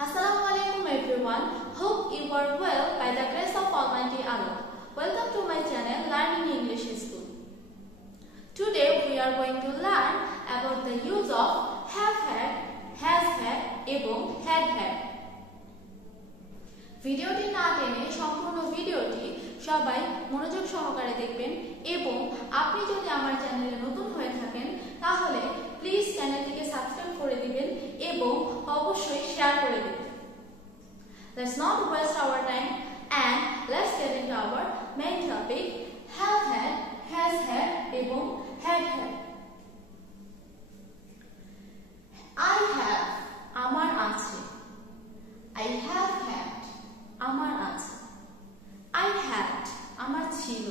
Assalamu alaikum everyone. Hope you are well by the grace of Almighty Allah. Welcome to my channel Learning English School. Today we are going to learn about the use of have had, has had এবং had had. ভিডিওটি না টেনে সম্পূর্ণ ভিডিওটি সবাই মনোযোগ সহকারে দেখবেন এবং আপনি যদি আমার চ্যানেলে নতুন হয়ে থাকেন তাহলে প্লিজ চ্যানেলটিকে সাবস্ক্রাইব করে দিবেন এবং অবশ্যই শেয়ার করে দিবেন। Let's not waste our time and let's get into our main topic have had, has had এবং had had. I have আমার আছে। I have had আমার আছে। I had আমার ছিল।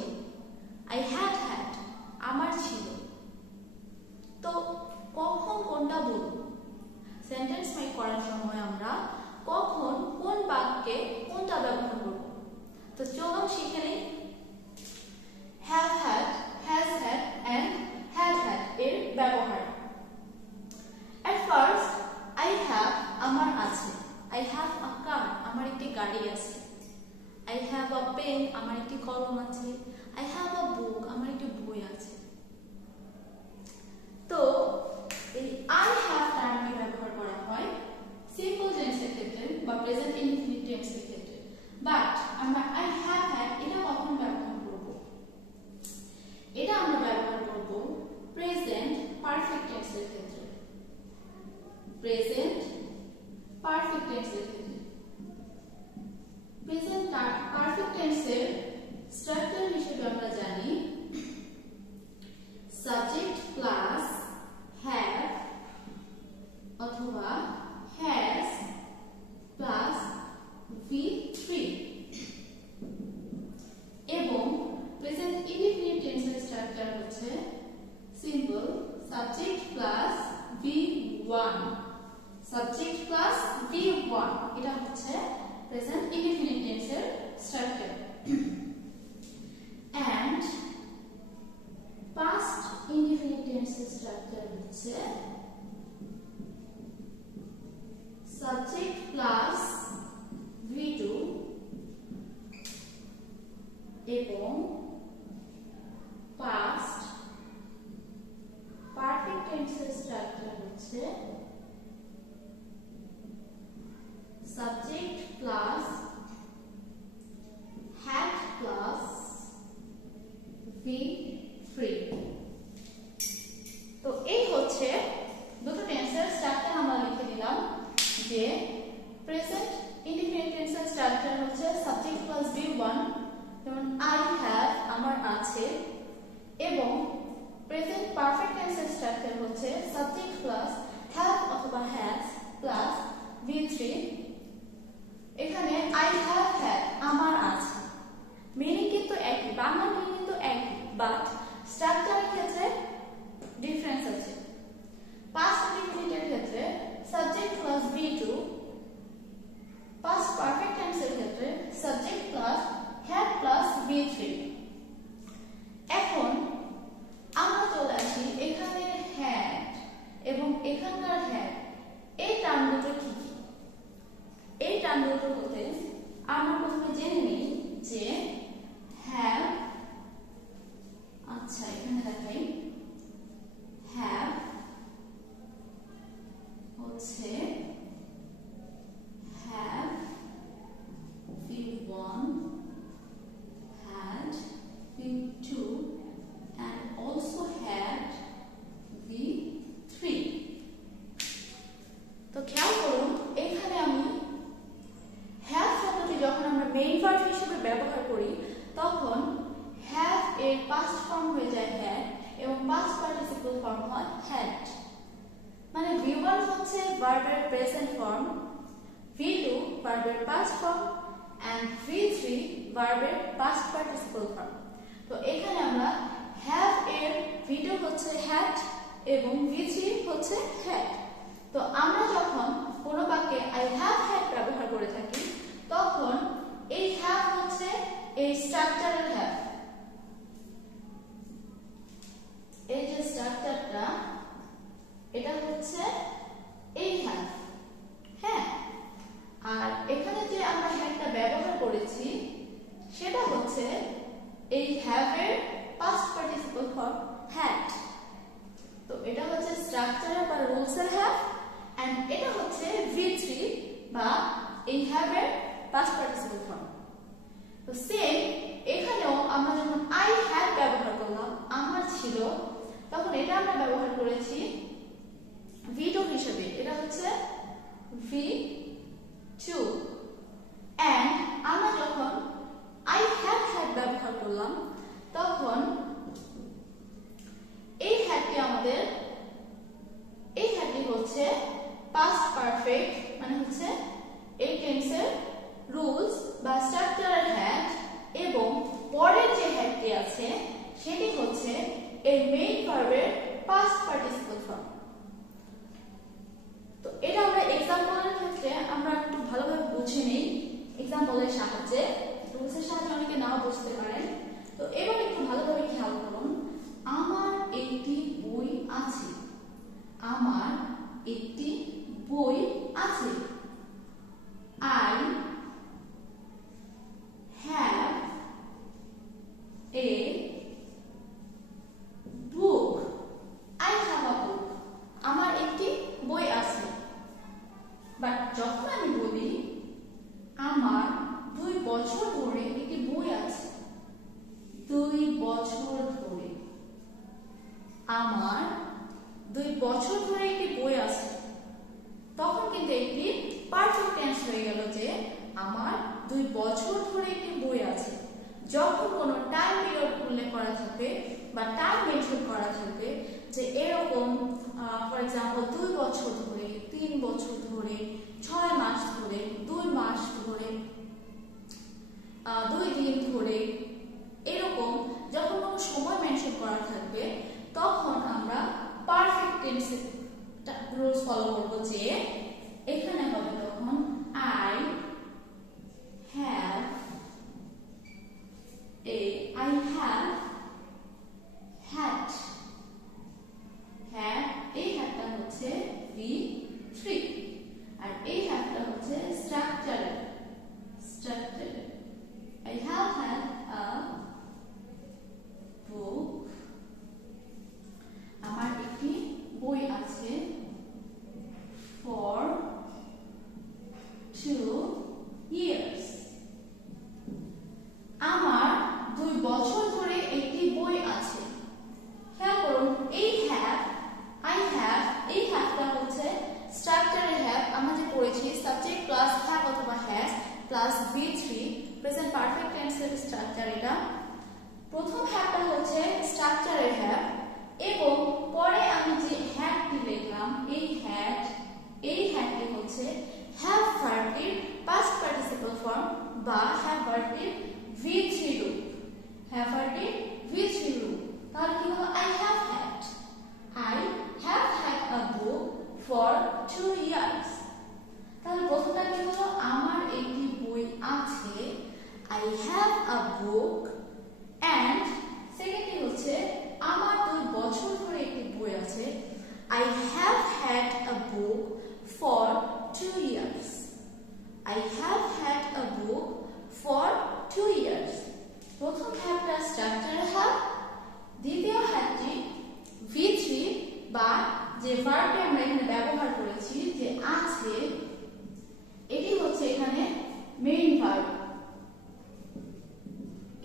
I had had আমার ছিল। তো কখন কোনটা বলবো? সেন্টেন্স মেক করার সময় আমরা কখন কোন বাক্যে কোনটা ব্যবহার করব? তো চলুন শিখে নিই। have had, has had and had had এর ব্যবহার। At first, I have আমার আছে। I have a car আমার একটি গাড়ি আছে। I have a pen আমার একটি কলম আছে। I have a book আমার একটি বই আছে। তো এই I have টার্মটি ব্যবহার করা হয় সিম্পল টেন্সের ক্ষেত্রে বা প্রেজেন্ট ইনডিফিনিট টেন্সের ক্ষেত্রে। বাট আমরা I have had এটা কখন ব্যবহার করব? এটা আমরা ব্যবহার করব প্রেজেন্ট পারফেক্ট টেন্সের ক্ষেত্রে। প্রেজেন্ট পারফেক্ট টেন্সের ক্ষেত্রে। প্রেজেন্ট পারফেক্ট টেন্সের স্ট্রাকচার হিসেবে আমরা জানি সাবজেক্ট প্লাস have অথবা has প্লাস V3 এবং প্রেজেন্ট ইনডিফিনিট টেন্সের স্ট্রাকচার হচ্ছে simple subject plus V1 subject plus V1 এটা হচ্ছে প্রেজেন্ট ইনডিফিনিট টেন্সের structure and past indefinite tense structure হচ্ছে subject plus V2 এবং past perfect tense structure হচ্ছে subject plus had plus V3 তো এই হচ্ছে দুটো টেন্সের স্ট্রাকচার আমরা লিখে দিলাম যে প্রেজেন্ট ইনডিফিনিট টেন্সের স্ট্রাকচার হচ্ছে সাবজেক্ট প্লাস V1 যেমন I have আমার আছে এবং প্রেজেন্ট পারফেক্ট টেন্সের স্ট্রাকচার হচ্ছে সাবজেক্ট প্লাস have অথবা has প্লাস V3 এখানে I have had আমার আছে মিনিং কিন্তু একই বাংলা মিনিং কিন্তু একই বাট স্ট্রাকচারের ক্ষেত্রে ডিফারেন্স আছে পাস্ট ইনডিফিনিটের ক্ষেত্রে subject plus V2 past perfect টেন্সের ক্ষেত্রে subject plus had plus V3 এখন আমরা চলে আসি এখানের had এবং এখানকার had এই টার্ম দুটো কি কি এই টার্ম দুটো বলতে আমরা প্রথমে জেনে নিই যে have আচ্ছা এখানে দেখাই have হচ্ছে have V1 had V2 and also had V3 তো খেয়াল করুন এখানে আমি have শব্দটি যখন আমরা মেইন ভার্ব হিসেবে ব্যবহার করি তখন have এর পাস্ট ফর্ম হয়ে যায় had এবং পাস্ট পার্টিসিপল ফর্ম হয় had মানে V1 হচ্ছে ভার্বের প্রেজেন্ট ফর্ম V2 ভার্বের পাস্ট ফর্ম and V3 ভার্বের পাস্ট পার্টিসিপল ফর্ম তো এখানে আমরা have এর V2 হচ্ছে had এবং V3 হচ্ছে had তো আমরা যখন কোনো বাক্যে I have had ব্যবহার করে থাকি তখন এই have হচ্ছে এই স্ট্রাকচারাল have এই যে স্ট্রাকচারটা এটা হচ্ছে এই have হ্যাঁ বা এই হ্যাভ এর পাস্ট পার্টিসিপল ফর্ম। তো সেম এখানেও আমরা যখন আই হ্যাড ব্যবহার করলাম আমার ছিল, তখন এটা আমরা ব্যবহার করেছি V2 হিসেবে, এটা হচ্ছে V2। এন্ড আমরা যখন আই হ্যাড ব্যবহার করলাম তখন এই হ্যাডটি হচ্ছে পাস্ট পারফেক্ট, মানে হচ্ছে এই টেন্সের রুলস বা স্ট্রাকচারাল হ্যাড, এবং পরের যে হ্যাডটি আছে সেটি হচ্ছে এর মেইন ভার্বের পাস্ট পার্টিসিপল ফর্ম। তো এটা আমরা এক্সাম্পলের ক্ষেত্রে আমরা একটু ভালোভাবে বুঝে নিই এক্সাম্পলের সাহায্যে, রুলসের সাহায্যে অনেকে নাও বুঝতে পারেন। তো এবার একটু ভালোভাবে খেয়াল করুন, আমার একটি বই আছে, আমার একটি বই আছে। I have a book. I have a book. আমার একটি বই আছে। বাট যখন আমি বলি আমার 2 বছর ধরে একটি বই আছে, 2 বছর ধরে, আমার 2 বছর ধরে একটি বই আছে, তখন কিন্তু একটি পারফেক্ট টেন্স হয়ে গেল যে আমার 2 বছর ধরে একটি বই আছে। যখন কোনো টাইম পিরিয়ড উল্লেখ করা থাকবে বা টাইম মেনশন করা থাকবে যে এরকম ফর এক্সাম্পল 2 বছর ধরে, 3 বছর ধরে, 6 মাস ধরে, 2 মাস ধরে, 2 দিন ধরে, এরকম যখন কোনো সময় মেনশন করা থাকবে তখন আমরা পারফেক্ট টেন্সের রুলস ফলো করব যে এখানে হবে তখন I have had, এই হ্যাডটা হচ্ছে V3 আর এই হ্যাডটা হচ্ছে structural. I have had a book, আমার একটি বই আছে, for 2 years, আমার 2 বছর ধরে একটি বই আছে। খেয়াল করুন এই এই হ্যাভটা হচ্ছে স্ট্রাকচারাল হ্যাভ, আমরা যে পড়েছি সাবজেক্ট প্লাস হ্যাভ অথবা has plus V3 present perfect টেন্সের স্ট্রাকচার। এটা প্রথম হ্যাভটা হচ্ছে স্ট্রাকচারাল হ্যাভ, এবং পরে আমি যে হ্যাডটি লিখলাম এই হ্যাডটি হচ্ছে হ্যাভ ভার্বটির পাস্ট পার্টিসিপল ফর্ম বা হ্যাভ ভার্বটির V3 রূপ, হ্যাভ ভার্বটির V3 রূপ। তাহলে কি হলো I have had a book for 2 years। তাহলে প্রথমটা কি হলো আমার একটি বই আছে, I have a book, and সেকেন্ডটি হচ্ছে আমার 2 বছর ধরে একটি বই আছে, I have had a book for 2 years। I have had a book for 2 years। প্রথম হ্যাভটা স্ট্রাকচারাল হ্যাভ, দ্বিতীয় হ্যাভটি V3 বা যে ভার্বটি আমরা এখানে ব্যবহার করেছি যে আছে, এটি হচ্ছে এখানে মেইন ভার্ব।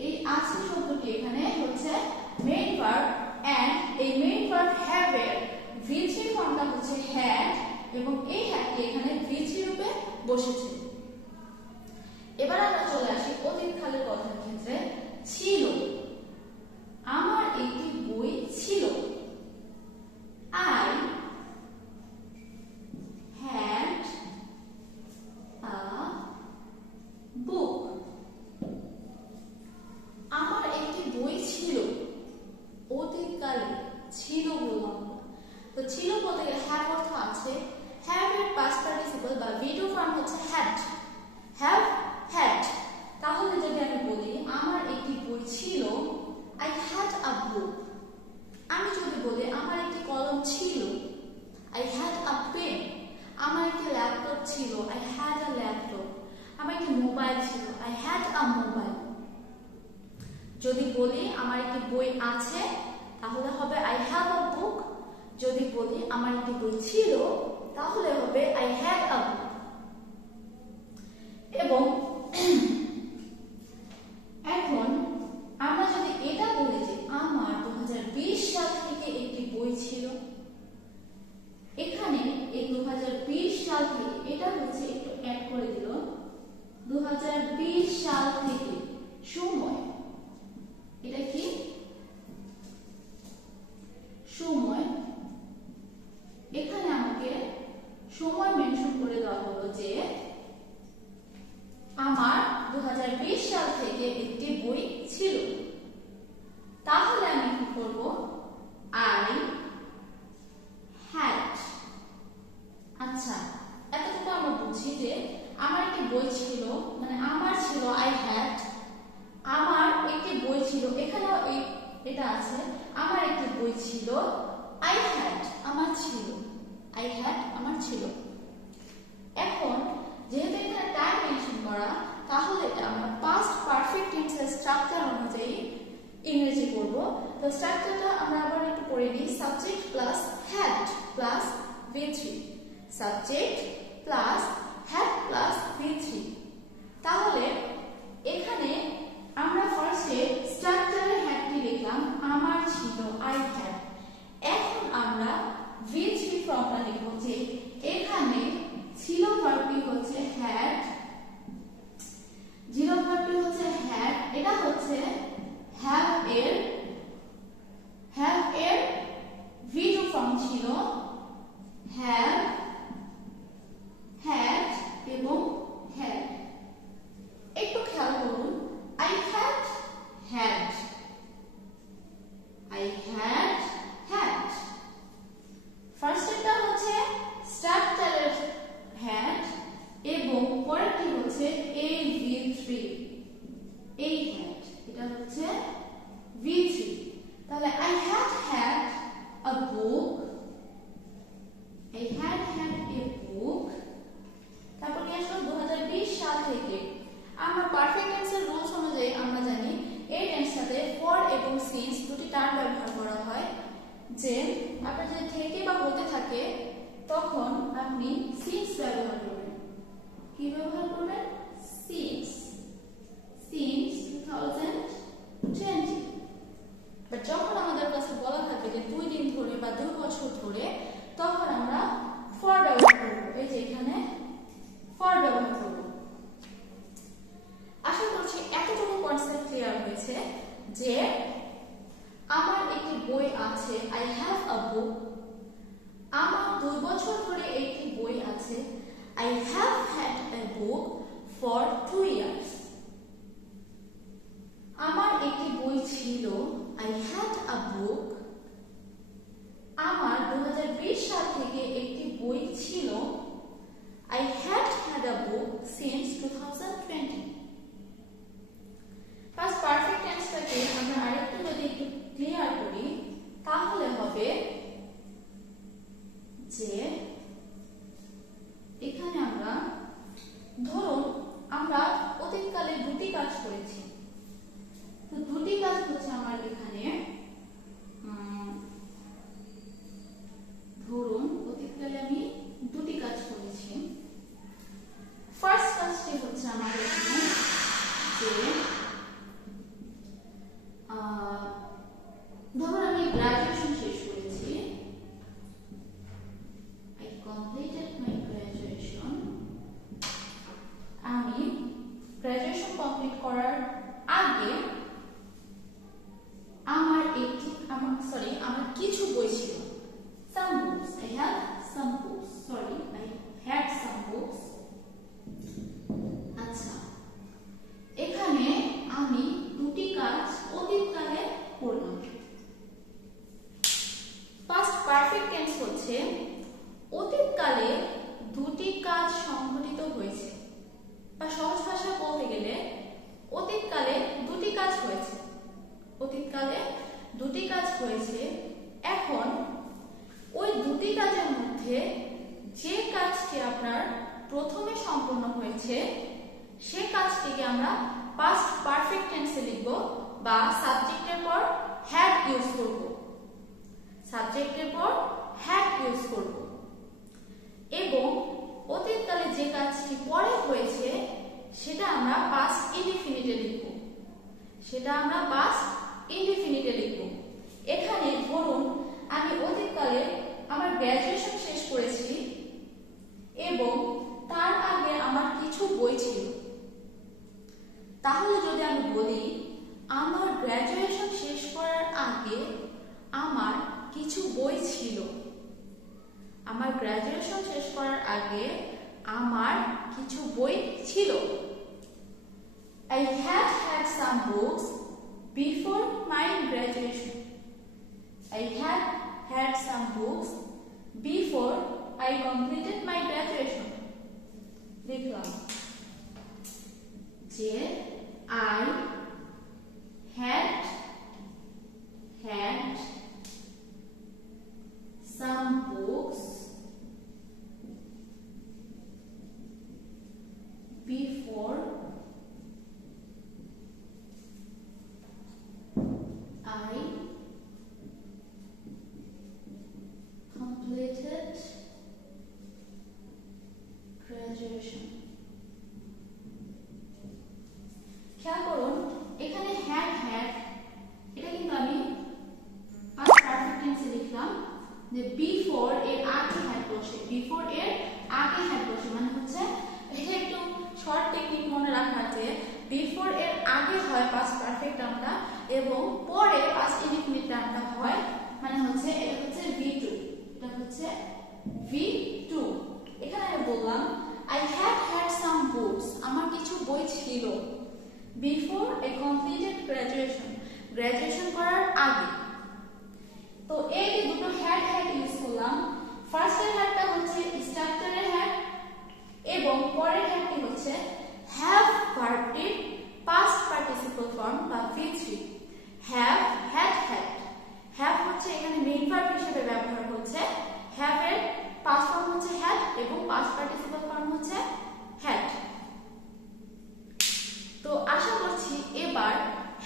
এই আছে শব্দটি এখানে হচ্ছে মেইন ভার্ব, এন্ড এই মেইন ভার্ব হ্যাভ এর V3 ফর্মটা হচ্ছে হ্যাড, এবং এই হ্যাডটি এখানে V3 রূপে বসেছে। এবার আমরা চলে আসি অতীতকালের কথার ক্ষেত্রে। ছিল, আমার একটি বই ছিল, I had a book। আমার একটি বই ছিল, অতীতকালে ছিল বললাম। তো ছিল বলতে গেলে হ্যাভ অর্থ আছে, হ্যাভ এর পাস্ট পার্টিসিপল বা V2 ফর্ম হচ্ছে হ্যাড, হ্যাভ হ্যাড। তাহলে যদি আমি বলি আমার একটি বই ছিল, I had a book। আমি যদি বলি আমার একটি কলম ছিল, I had a pen। আমার একটি ল্যাপটপ ছিল, I had a laptop। আমার একটি মোবাইল ছিল, I had a mobile। যদি বলি আমার একটি বই আছে তাহলে হবে I have a book। যদি বলি আমার একটি বই ছিল তাহলে হবে I had a book। করে দিল 2020 সাল থেকে সময়, এটা কি সময়, এখানে আমাকে সময় মেনশন করে দেওয়া হলো যে আমার 2020 সাল থেকে একটি বই ছিল। তাহলে আমি কি করব, আই হ্যাড। আচ্ছা, এতটুকু আমরা বুঝি যে আমার একটি বই ছিল, মানে আমার ছিল আই হ্যাড, আমার একটি বই ছিল, এখানেও এটা আছে, আমার একটি বই ছিল, আই হ্যাড আমার ছিল, আই হ্যাড আমার ছিল। এখন যেহেতু এখানে টাইম মেনশন করা, তাহলে এটা আমরা পাস্ট পারফেক্ট টেন্সের স্ট্রাকচার অনুযায়ী ইংরেজি করব। তো স্ট্রাকচারটা আমরা আবার একটু পড়ে নিই। Subject plus had plus V3, subject plus had plus V3। তাহলে এখানে আমরা ফার্স্টে স্ট্রাকচারে হ্যাডটি লিখলাম, আমার ছিল আই হ্যাড। এখন আমরা V3 ফর্মটা লিখব যে এখানে ছিল ভার্বটি হচ্ছে হ্যাড, জিরো ভার্বটি হচ্ছে হ্যাড, এটা হচ্ছে হ্যাভ এর V2 ফর্ম ছিল হ্যাভ, হ্যাড এবং হ্যাড। একটু খেয়াল করুন, I had had, I had had. ফার্স্টেরটা হচ্ছে স্ট্রাকচারের হ্যাড এবং পরেরটি হচ্ছে এই V3, এই হ্যাড, এটা হচ্ছে V3। তাহলে I had had a book, I had had a book। তারপর কি আসলো 2020 সাল থেকে। আমরা পারফেক্ট টেন্সের রুলস অনুযায়ী আমরা জানি এই টেন্সটাতে ফর এবং সিন্স দুটি টার্ম ব্যবহার করা হয়। যে আপনার যদি থেকে বা হতে থাকে তখন আপনি সিন্স ব্যবহার করবেন। কি ব্যবহার করবেন? Since, since 2020। বাট যখন আমাদের কাছে বলা থাকে যে 2 দিন ধরে বা 2 বছর ধরে, তখন আমরা ফর ব্যবহার করব। এই যে এখানে ফর ব্যবহার করব। আশা করছি এতটুকু কনসেপ্ট ক্লিয়ার হয়েছে যে আমার একটি বই আছে, আই হ্যাভ আ বুক। আমার 2 বছর ধরে একটি বই আছে, I have had a book for 2 years. আমার একটি বই ছিল, আই হ্যাড আ বুক। আমার 2020 সাল থেকে একটি বই ছিল, I had had a book since 2020। First perfect টেন্সটাকে আমরা আরেকটু যদি একটু ক্লিয়ার করি তাহলে হবে যে এখানে আমরা ধরুন আমরা অতীতকালে দুটি কাজ করেছি। তো দুটি কাজ হচ্ছে আমার এখানে, ধরুন অতীতকালে আমি দুটি কাজ করেছি। ফার্স্ট কাজটি হচ্ছে আমার এখানে যে ধরুন আমি গ্রাজুয়েশন শেষ করেছি, I completed my graduation। আমি গ্রাজুয়েশন কমপ্লিট করার আগে আমার কিছু বই ছিল, some books, I had some books, sorry, I had some books। আচ্ছা, এখানে আমি দুটি কাজ অতীতকালে করলাম। পাস্ট পারফেক্ট টেন্স হচ্ছে অতীতকালে দুটি কাজ সংঘটিত হয়েছে, বা সহজ ভাষায় বলতে গেলে অতীতকালে দুটি কাজ হয়েছে, অতীতকালে দুটি কাজ হয়েছে। এখন ওই দুটি কাজের মধ্যে যে কাজটি আপনার প্রথমে সম্পন্ন হয়েছে সে কাজটিকে আমরা পাস্ট পারফেক্ট টেন্সে লিখব, বা সাবজেক্টের পর হ্যাড ইউজ করব, সাবজেক্টের পর হ্যাড ইউজ করব। এবং অতীতকালে যে কাজটি পরে হয়েছে সেটা আমরা পাস্ট ইনডিফিনিটে লিখব, সেটা আমরা পাস্ট ইনডিফিনিটে লিখব। এখানে ধরুন আমি অতীতকালে আমার গ্র্যাজুয়েশন শেষ করেছি এবং তার আগে আমার কিছু বই ছিল। তাহলে যদি আমি বলি আমার গ্র্যাজুয়েশন শেষ করার আগে আমার কিছু বই ছিল। আমার গ্র্যাজুয়েশন শেষ করার আগে আমার কিছু বই ছিল। I had some books before my graduation. I had some books before I completed my graduation. লিখলাম যে I had some books before I completed graduation. খেয়াল করুন এখানে had এটা কিন্তু আমি past perfect tense লিখলাম যে before এর আগে had বসে, before এর আগে had বসে মানে হচ্ছে এটা একটু শর্ট টেকনিক মনে রাখার যে before এর আগে হয় past perfect নামটা এবং পরে past indefinite নামটা হয় মানে হচ্ছে এটা হচ্ছে V2, এটা হচ্ছে V2। এখানে আমি বললাম I had some books, আমার কিছু বই ছিল before I completed graduation, graduation করার আগে। তো এই যে দুটো had ইউজ করলাম, ফার্স্ট এর হ্যাডটা হচ্ছে স্ট্রাকচারের হ্যাড এবং পরের হ্যাডটি হচ্ছে have ভার্বটির past participle form বা V3। have have হচ্ছে এখানে মেইন ভার্ব হিসেবে ব্যবহার হচ্ছে, have এর past form হচ্ছে had এবং past participle form হচ্ছে had। তো আশা করছি এবার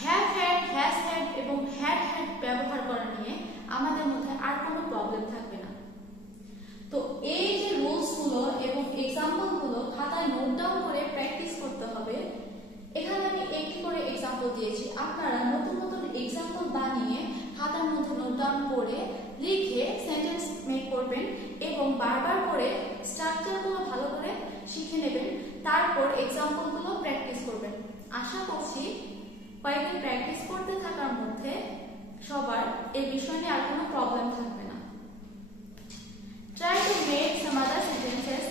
have had, has had এবং had ব্যবহার করা নিয়ে আমাদের মধ্যে আর কোনো প্রবলেম থাকবে না। তো এই যে রুলস গুলো এবং এক্সাম্পল গুলো খাতায় নোট ডাউন করে প্র্যাকটিস করতে হবে। এখানে আমি একটি করে এক্সাম্পল দিয়েছি, আপনারা নতুন নতুন এক্সাম্পল বানিয়ে খাতার মধ্যে নোট ডাউন করে লিখে সেন্টেন্স মেক করবেন এবং বারবার করে স্ট্রাকচারগুলো ভালো করে শিখে নেবেন, তারপর এক্সাম্পলগুলো প্র্যাকটিস করবেন। আশা করছি কয়েকদিন প্র্যাকটিস করতে থাকার মধ্যে সবার এই বিষয় নিয়ে আর কোনো প্রবলেম থাকবে না। Try to make some other sentences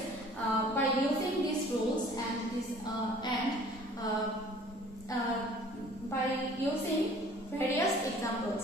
by using these rules and by using various examples.